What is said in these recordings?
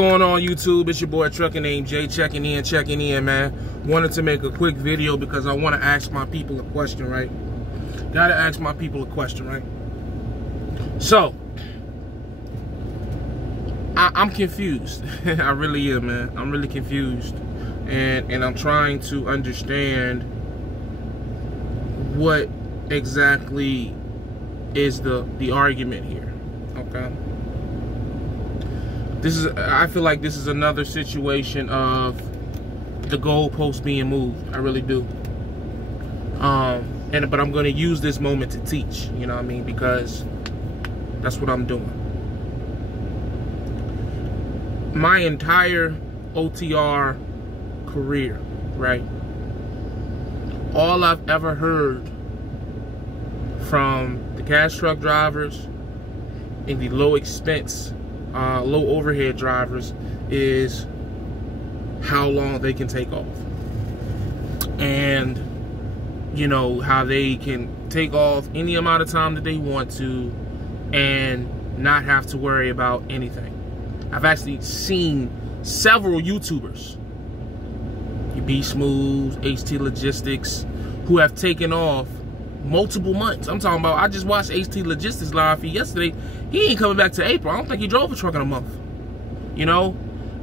Going on YouTube, it's your boy ATruckerNamedJay checking in, man. Wanted to make a quick video because I want to ask my people a question, right? Gotta ask my people a question, right? So, I'm confused. I really am, man. I'm really confused. And I'm trying to understand what exactly is the argument here, okay? I feel like this is another situation of the goalpost being moved. I really do. But I'm going to use this moment to teach, you know what I mean? Because that's what I'm doing. My entire OTR career, right? All I've ever heard from the cash truck drivers and the low expense, low overhead drivers is how long they can take off. And, you know, how they can take off any amount of time that they want to and not have to worry about anything. I've actually seen several YouTubers, Be Smooth, HT Logistics, who have taken off multiple months. I'm talking about, I just watched HT Logistics live feed yesterday. He ain't coming back to April. I don't think he drove a truck in a month. You know?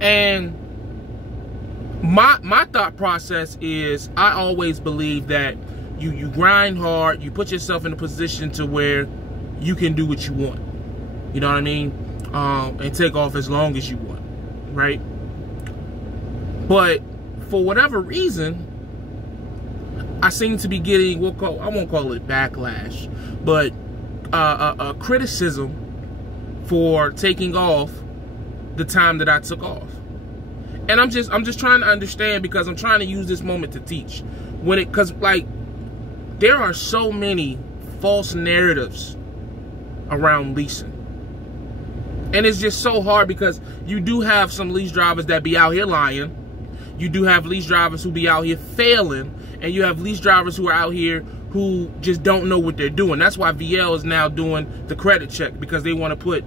And my thought process is, I always believe that you grind hard, you put yourself in a position to where you can do what you want. You know what I mean? And take off as long as you want, right? But for whatever reason, I seem to be getting, I won't call it backlash, but a criticism for taking off the time that I took off. And I'm just trying to understand, because I'm trying to use this moment to teach. Because like, there are so many false narratives around leasing. And it's just so hard, because you do have some lease drivers that be out here lying. You do have lease drivers who be out here failing. And you have lease drivers who are out here who just don't know what they're doing. That's why VL is now doing the credit check, because they want to put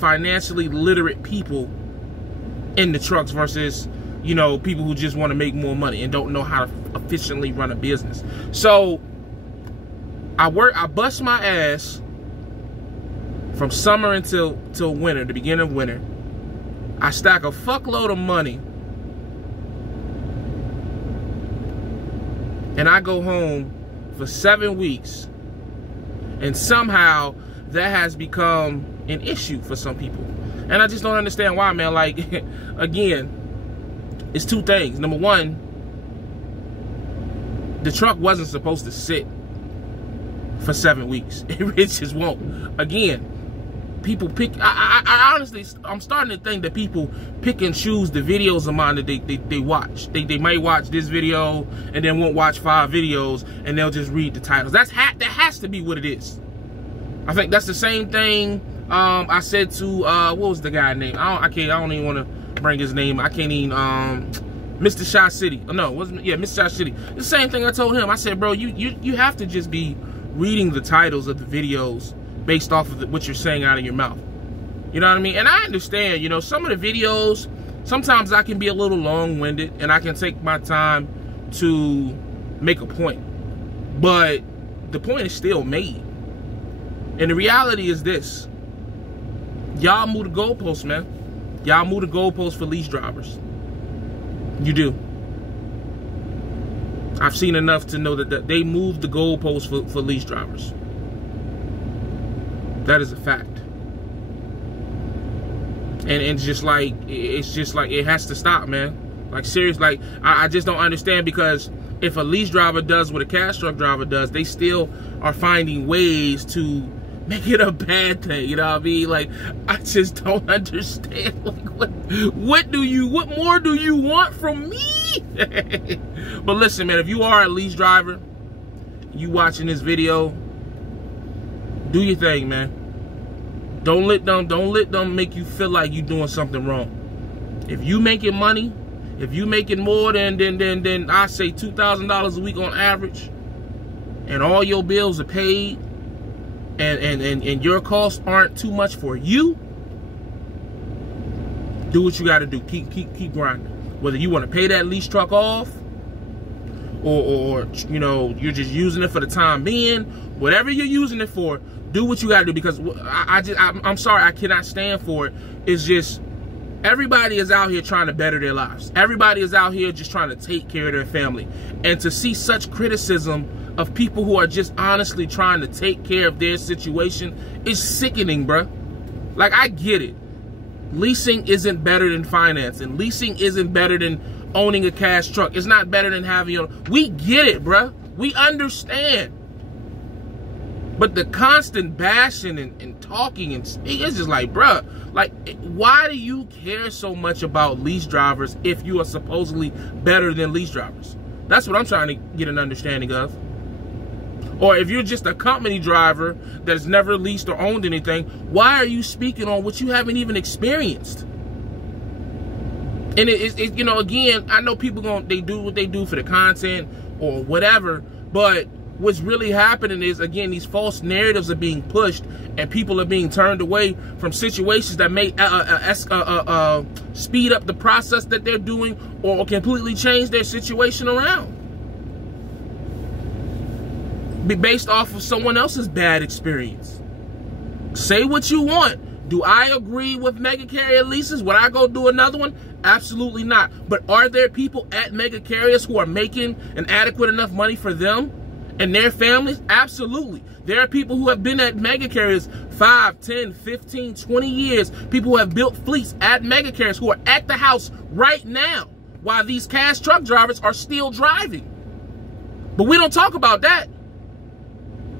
financially literate people in the trucks versus, you know, people who just want to make more money and don't know how to efficiently run a business. So I bust my ass from summer until winter, the beginning of winter. I stack a fuckload of money, and I go home for 7 weeks, and somehow that has become an issue for some people. And I just don't understand why, man. Like, again, it's two things. Number one, the truck wasn't supposed to sit for 7 weeks. It just won't. Again, people pick, I honestly, I'm starting to think that people pick and choose the videos of mine that they watch. They might watch this video and then won't watch 5 videos, and they'll just read the titles. That has to be what it is. I think that's the same thing I said to, what was the guy's name? I don't even want to bring his name. I can't even, Mr. Shot City. No, it wasn't, yeah, Mr. Shot City. The same thing I told him. I said, bro, you have to just be reading the titles of the videos based off of what you're saying out of your mouth. You know what I mean? And I understand, you know, some of the videos, sometimes I can be a little long-winded, and I can take my time to make a point. But the point is still made. And the reality is this. Y'all move the goalposts, man. Y'all move the goalposts for lease drivers. You do. I've seen enough to know that they move the goalposts for lease drivers. That is a fact. And it's just like it has to stop, man. Like, serious, like, I just don't understand, because if a lease driver does what a cash truck driver does, they still are finding ways to make it a bad thing, you know what I mean? Like, I just don't understand. Like, what more do you want from me? But listen, man, if you are a lease driver, you watching this video, do your thing, man. Don't let them make you feel like you're doing something wrong. If you making money, if you making more than I say $2,000 a week on average, and all your bills are paid, and your costs aren't too much for you, do what you got to do. Keep grinding. Whether you want to pay that lease truck off, or you know, you're just using it for the time being, whatever you're using it for, do what you got to do. Because I'm sorry, I cannot stand for it. It's just, everybody is out here trying to better their lives. Everybody is out here just trying to take care of their family. And to see such criticism of people who are just honestly trying to take care of their situation is sickening, bruh. Like, I get it. Leasing isn't better than financing. Leasing isn't better than owning a cash truck. It's not better than having we get it, bruh. We understand. But the constant bashing and talking and speaking, it's just like, bruh, like, why do you care so much about lease drivers if you are supposedly better than lease drivers? That's what I'm trying to get an understanding of. Or if you're just a company driver that's never leased or owned anything, why are you speaking on what you haven't even experienced? And you know, again, I know people they do what they do for the content or whatever, but what's really happening is, again, these false narratives are being pushed and people are being turned away from situations that may speed up the process that they're doing or completely change their situation around. Be based off of someone else's bad experience. Say what you want. Do I agree with mega carrier leases? Would I go do another one? Absolutely not. But are there people at mega carriers who are making an adequate enough money for them and their families? Absolutely. There are people who have been at mega carriers 5, 10, 15, 20 years. People who have built fleets at mega carriers who are at the house right now while these cash truck drivers are still driving. But we don't talk about that.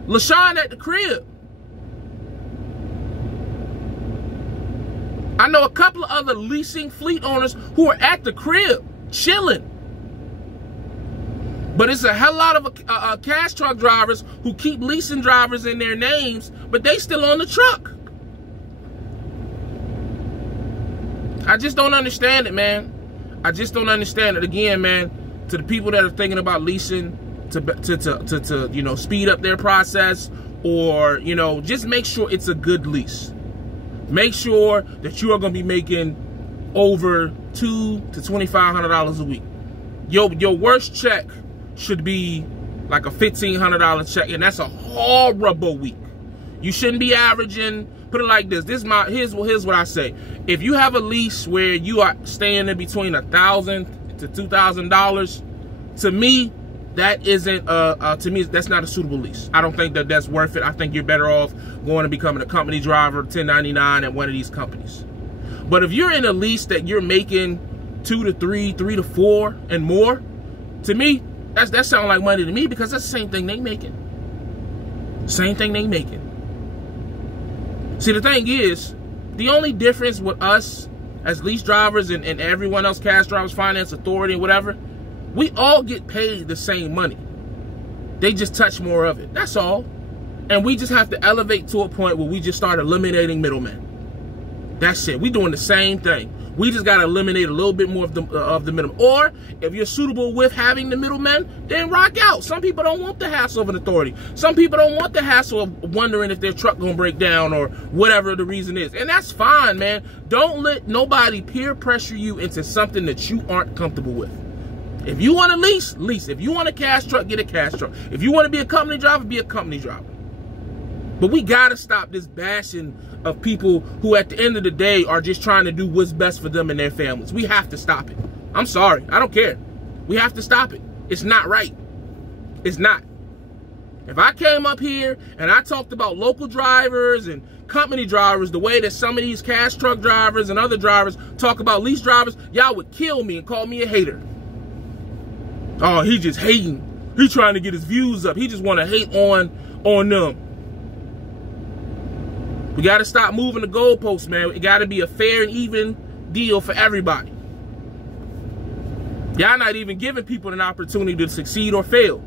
LaShawn at the crib. I know a couple of other leasing fleet owners who are at the crib, chilling. But it's a hell lot of cash truck drivers who keep leasing drivers in their names, but they still on the truck. I just don't understand it, man. I just don't understand it. Again, man, to the people that are thinking about leasing, to you know, speed up their process, or, you know, just make sure it's a good lease. Make sure that you are going to be making over $200 to $2,500 a week. Your worst check should be like a $1,500 check, and that's a horrible week. You shouldn't be averaging. Put it like this. Here's what I say. If you have a lease where you are staying in between $1,000 to $2,000, to me, that isn't to me, that's not a suitable lease. I don't think that that's worth it. I think you're better off going and becoming a company driver, 1099 at one of these companies. But if you're in a lease that you're making 2 to 3, 3 to 4 and more, to me, that sounds like money to me, because that's the same thing they making. Same thing they making. See, the thing is, the only difference with us as lease drivers and everyone else, cash drivers, finance authority, whatever, we all get paid the same money. They just touch more of it. That's all. And we just have to elevate to a point where we just start eliminating middlemen. That's it. We're doing the same thing. We just got to eliminate a little bit more of the middlemen. Or if you're suitable with having the middlemen, then rock out. Some people don't want the hassle of an authority. Some people don't want the hassle of wondering if their truck gonna break down or whatever the reason is. And that's fine, man. Don't let nobody peer pressure you into something that you aren't comfortable with. If you want to lease, lease. If you want a cash truck, get a cash truck. If you want to be a company driver, be a company driver. But we got to stop this bashing of people who at the end of the day are just trying to do what's best for them and their families. We have to stop it. I'm sorry. I don't care. We have to stop it. It's not right. It's not. If I came up here and I talked about local drivers and company drivers the way that some of these cash truck drivers and other drivers talk about lease drivers, y'all would kill me and call me a hater. Oh, he just hating. He trying to get his views up. He just want to hate on them. We got to stop moving the goalposts, man. It got to be a fair and even deal for everybody. Y'all not even giving people an opportunity to succeed or fail.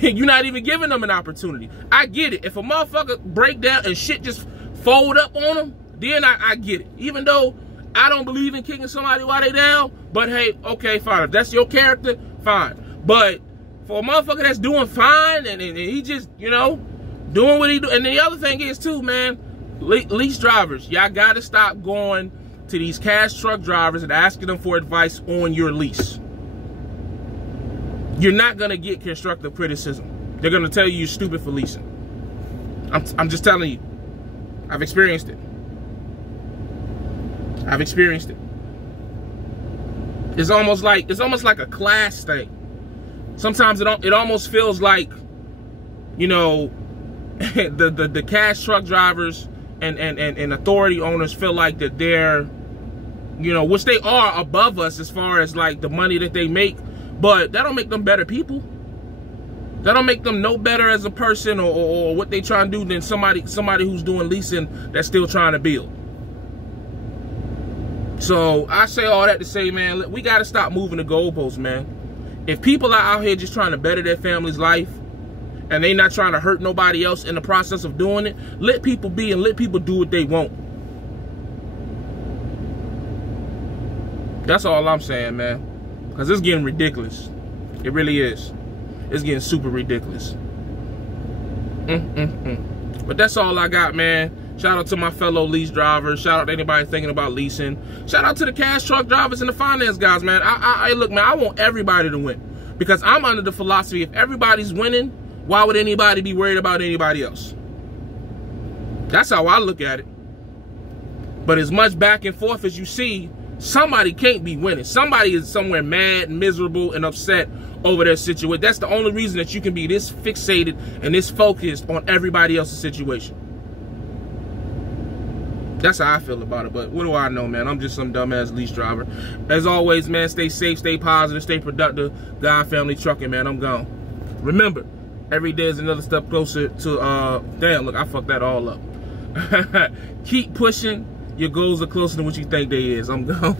You're not even giving them an opportunity. I get it. If a motherfucker break down and shit just fold up on them, then I get it. Even though I don't believe in kicking somebody while they down, but hey, okay, fine. If that's your character, fine. But for a motherfucker that's doing fine and he just, you know, doing what he do. And the other thing is too, man, lease drivers, y'all gotta stop going to these cash truck drivers and asking them for advice on your lease. You're not going to get constructive criticism. They're going to tell you you're stupid for leasing. I'm just telling you. I've experienced it. I've experienced it. It's almost like a class thing. Sometimes it almost feels like, you know, the cash truck drivers and authority owners feel like that they're, you know, which they are above us as far as like the money that they make, but that don't make them better people. That don't make them no better as a person or what they trying to do than somebody who's doing leasing that's still trying to build. So I say all that to say, man, we got to stop moving the goalposts, man. If people are out here just trying to better their family's life and they not trying to hurt nobody else in the process of doing it, let people be and let people do what they want. That's all I'm saying, man. Because it's getting ridiculous. It really is. It's getting super ridiculous. But that's all I got, man. Shout out to my fellow lease drivers. Shout out to anybody thinking about leasing. Shout out to the cash truck drivers and the finance guys, man. Look, man, I want everybody to win. Because I'm under the philosophy, if everybody's winning, why would anybody be worried about anybody else? That's how I look at it. But as much back and forth as you see, somebody can't be winning. Somebody is somewhere mad, miserable, and upset over their situation. That's the only reason that you can be this fixated and this focused on everybody else's situation. That's how I feel about it, but what do I know, man? I'm just some dumbass lease driver. As always, man, stay safe, stay positive, stay productive. God Family Trucking, man, I'm gone. Remember, every day is another step closer to, damn, look, I fucked that all up. Keep pushing. Your goals are closer than what you think they is. I'm gone.